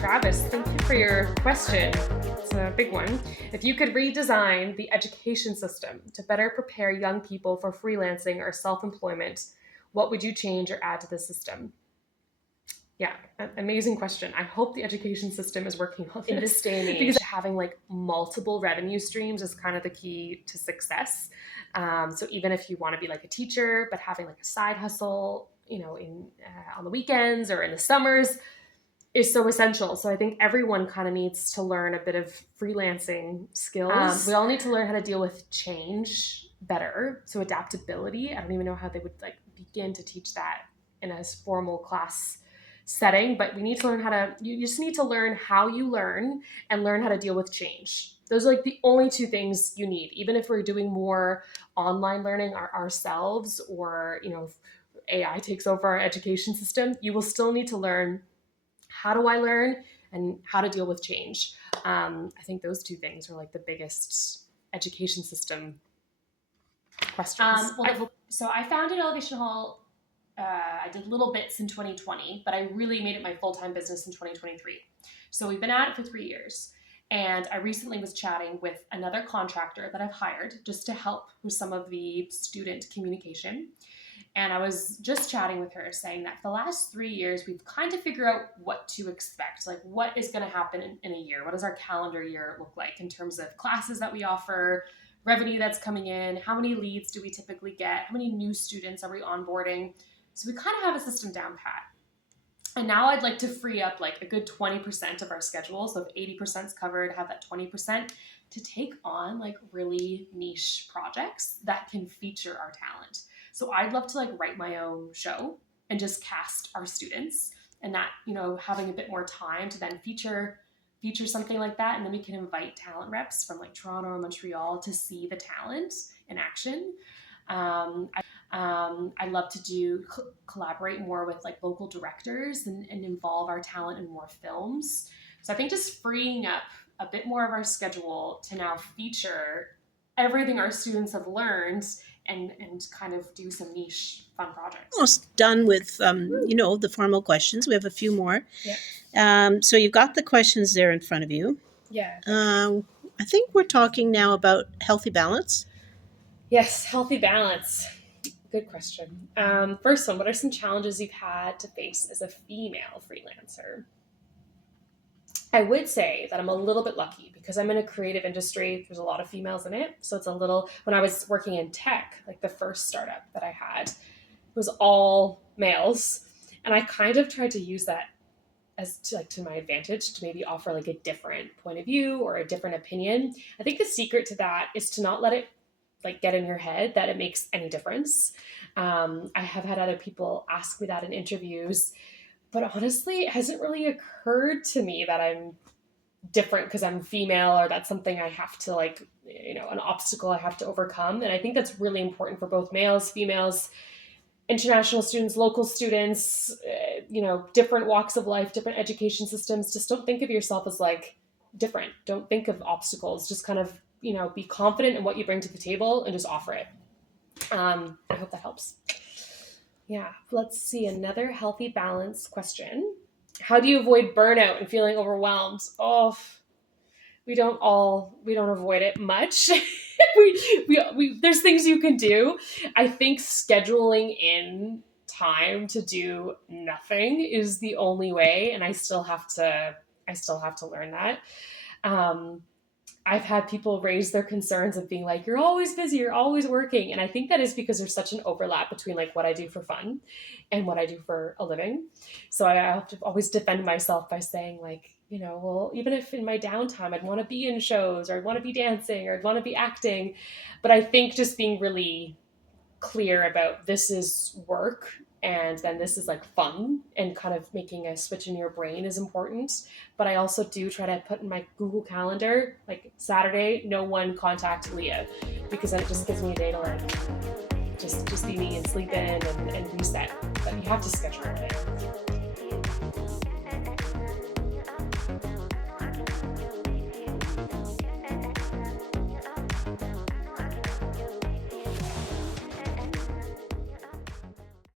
Travis, thank you for your question. It's a big one. If you could redesign the education system to better prepare young people for freelancing or self-employment, what would you change or add to the system? Yeah, amazing question. I hope the education system is working on in this day and age, because having like multiple revenue streams is kind of the key to success. So even if you want to be like a teacher, but having like a side hustle, in on the weekends or in the summers is so essential. So I think everyone kind of needs to learn a bit of freelancing skills. We all need to learn how to deal with change better. So adaptability, I don't even know how they would like begin to teach that in a formal class setting, but we need to learn you just need to learn how you learn and learn how to deal with change. Those are like the only two things you need. Even if we're doing more online learning ourselves, or, if AI takes over our education system, you will still need to learn how do I learn and how to deal with change. I think those two things are like the biggest education system questions. So I founded Elevation Hall. I did little bits in 2020, but I really made it my full-time business in 2023. So we've been at it for 3 years. And I recently was chatting with another contractor that I've hired just to help with some of the student communication. And I was just chatting with her saying that for the last 3 years, we've kind of figured out what to expect, like what is going to happen in a year. What does our calendar year look like in terms of classes that we offer, revenue that's coming in, how many leads do we typically get, how many new students are we onboarding? So we kind of have a system down pat. And now I'd like to free up like a good 20% of our schedule. So if 80% is covered, have that 20% to take on like really niche projects that can feature our talent. So I'd love to like write my own show and just cast our students, and that, having a bit more time to then feature something like that. And then we can invite talent reps from like Toronto or Montreal to see the talent in action. I'd love to collaborate more with like local directors and involve our talent in more films. So I think just freeing up a bit more of our schedule to now feature everything our students have learned and kind of do some niche fun projects. Almost done with, the formal questions. We have a few more. Yeah. So you've got the questions there in front of you. Yeah. I think we're talking now about healthy balance. Yes, healthy balance. Good question. First one, what are some challenges you've had to face as a female freelancer? I would say that I'm a little bit lucky because I'm in a creative industry. There's a lot of females in it. So it's a little, when I was working in tech, like the first startup that I had, it was all males. And I kind of tried to use that as to my advantage to maybe offer like a different point of view or a different opinion. I think the secret to that is to not let it like get in your head that it makes any difference. I have had other people ask me that in interviews, but honestly, it hasn't really occurred to me that I'm different because I'm female, or that's something I have to an obstacle I have to overcome. And I think that's really important for both males, females, international students, local students, different walks of life, different education systems. Just don't think of yourself as like different. Don't think of obstacles. Just kind of, be confident in what you bring to the table and just offer it. I hope that helps. Yeah. Let's see. Another healthy balance question. How do you avoid burnout and feeling overwhelmed? Oh, we don't avoid it much. There's things you can do. I think scheduling in time to do nothing is the only way. And I still have to learn that. I've had people raise their concerns of being like, you're always busy, you're always working. And I think that is because there's such an overlap between like what I do for fun and what I do for a living. So I have to always defend myself by saying like, well, even if in my downtime, I'd want to be in shows, or I'd want to be dancing, or I'd want to be acting. But I think just being really clear about this is work and then this is like fun, and kind of making a switch in your brain is important. But I also do try to put in my Google Calendar, like Saturday, no one contact Leah, because then it just gives me a day to like just be me and sleep in and reset. But you have to schedule it.